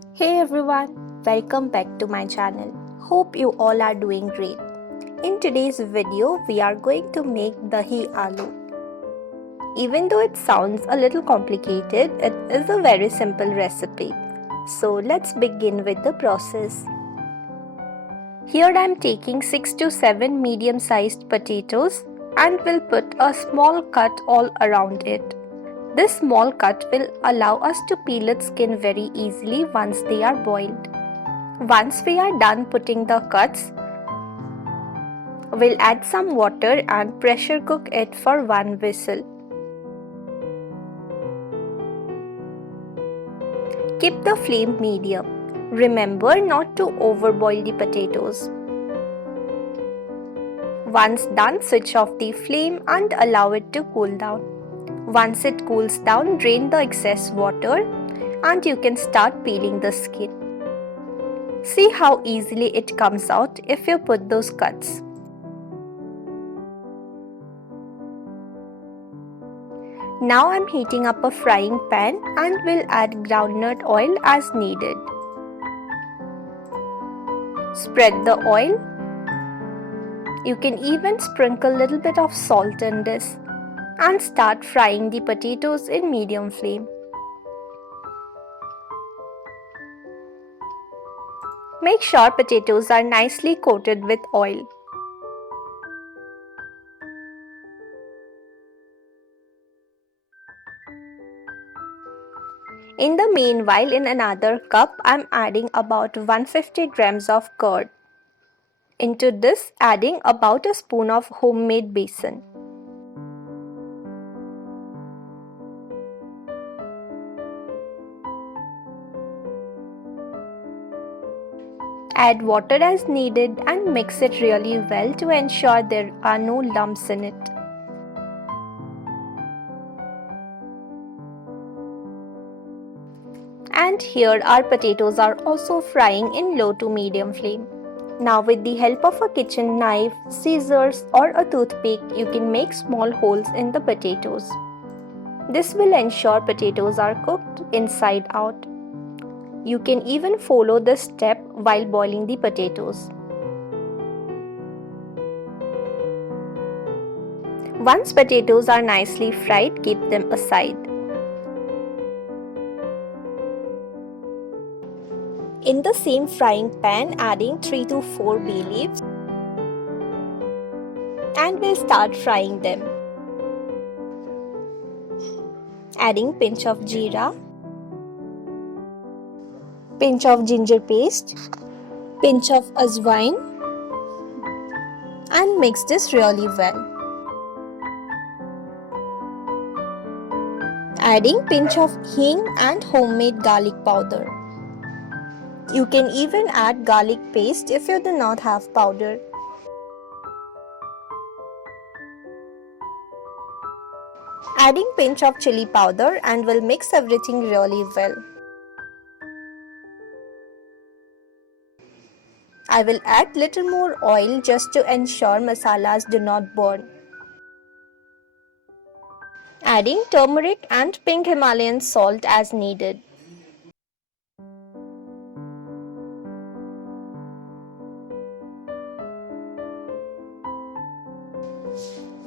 Hey everyone, welcome back to my channel. Hope you all are doing great. In today's video, we are going to make dahi aloo. Even though it sounds a little complicated, it is a very simple recipe. So let's begin with the process. Here I am taking 6 to 7 medium-sized potatoes and will put a small cut all around it. This small cut will allow us to peel its skin very easily once they are boiled. Once we are done putting the cuts, we'll add some water and pressure cook it for 1 whistle. Keep the flame medium. Remember not to overboil the potatoes. Once done, switch off the flame and allow it to cool down. Once it cools down, drain the excess water and you can start peeling the skin. See how easily it comes out if you put those cuts. Now I'm heating up a frying pan and will add groundnut oil as needed. Spread the oil. You can even sprinkle a little bit of salt in this and start frying the potatoes in medium flame. Make sure potatoes are nicely coated with oil. In the meanwhile, in another cup, I am adding about 150 grams of curd. Into this, adding about a spoon of homemade besan. Add water as needed and mix it really well to ensure there are no lumps in it. And here our potatoes are also frying in low to medium flame. Now with the help of a kitchen knife, scissors or a toothpick, you can make small holes in the potatoes. This will ensure potatoes are cooked inside out. You can even follow this step while boiling the potatoes. Once potatoes are nicely fried, keep them aside. In the same frying pan, adding 3 to 4 bay leaves and we'll start frying them. Adding pinch of jeera, pinch of ginger paste, pinch of ajwain and mix this really well. Adding pinch of hing and homemade garlic powder. You can even add garlic paste if you do not have powder. Adding pinch of chili powder and will mix everything really well. I will add little more oil just to ensure masalas do not burn. Adding turmeric and pink Himalayan salt as needed.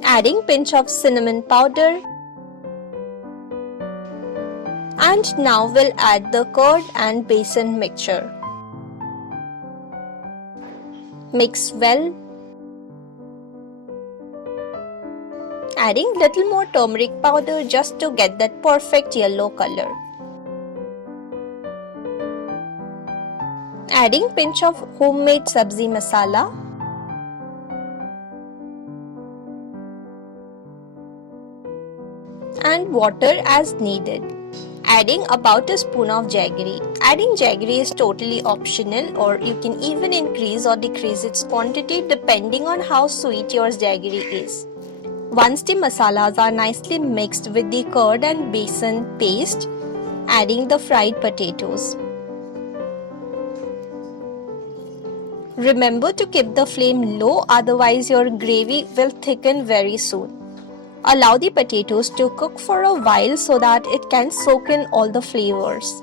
Adding pinch of cinnamon powder. And now we'll add the curd and besan mixture. Mix well. Adding little more turmeric powder just to get that perfect yellow color. Adding pinch of homemade sabzi masala. And water as needed. Adding about a spoon of jaggery. Adding jaggery is totally optional, or you can even increase or decrease its quantity depending on how sweet your jaggery is. Once the masalas are nicely mixed with the curd and besan paste, adding the fried potatoes. Remember to keep the flame low, otherwise your gravy will thicken very soon. Allow the potatoes to cook for a while so that it can soak in all the flavors.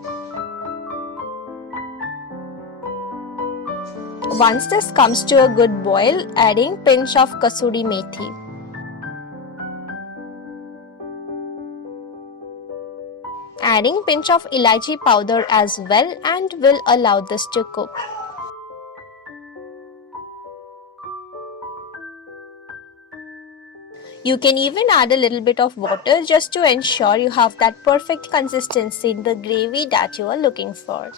Once this comes to a good boil, adding pinch of kasuri methi. Adding pinch of elaichi powder as well and will allow this to cook. You can even add a little bit of water just to ensure you have that perfect consistency in the gravy that you are looking for.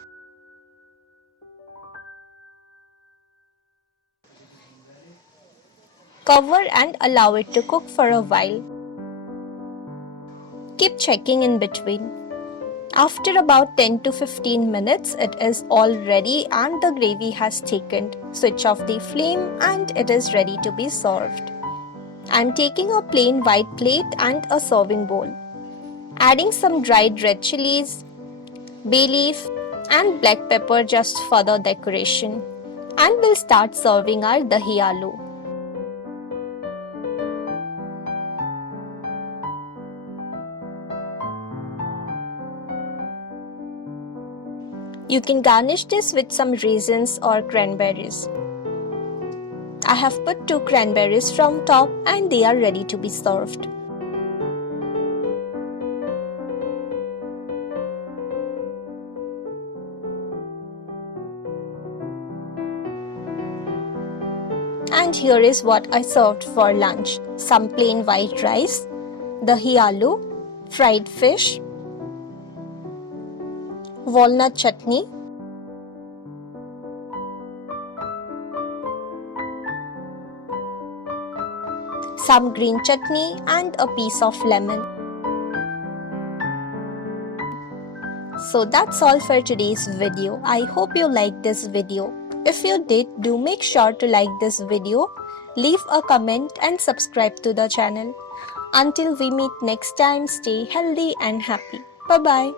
Cover and allow it to cook for a while. Keep checking in between. After about 10 to 15 minutes, it is all ready and the gravy has thickened. Switch off the flame and it is ready to be served. I am taking a plain white plate and a serving bowl. Adding some dried red chilies, bay leaf and black pepper just for the decoration. And we'll start serving our dahi aloo. You can garnish this with some raisins or cranberries. I have put 2 cranberries from top and they are ready to be served. And here is what I served for lunch. Some plain white rice, dahi aloo, fried fish, walnut chutney, some green chutney and a piece of lemon. So that's all for today's video. I hope you liked this video. If you did, do make sure to like this video, leave a comment and subscribe to the channel. Until we meet next time, stay healthy and happy. Bye-bye.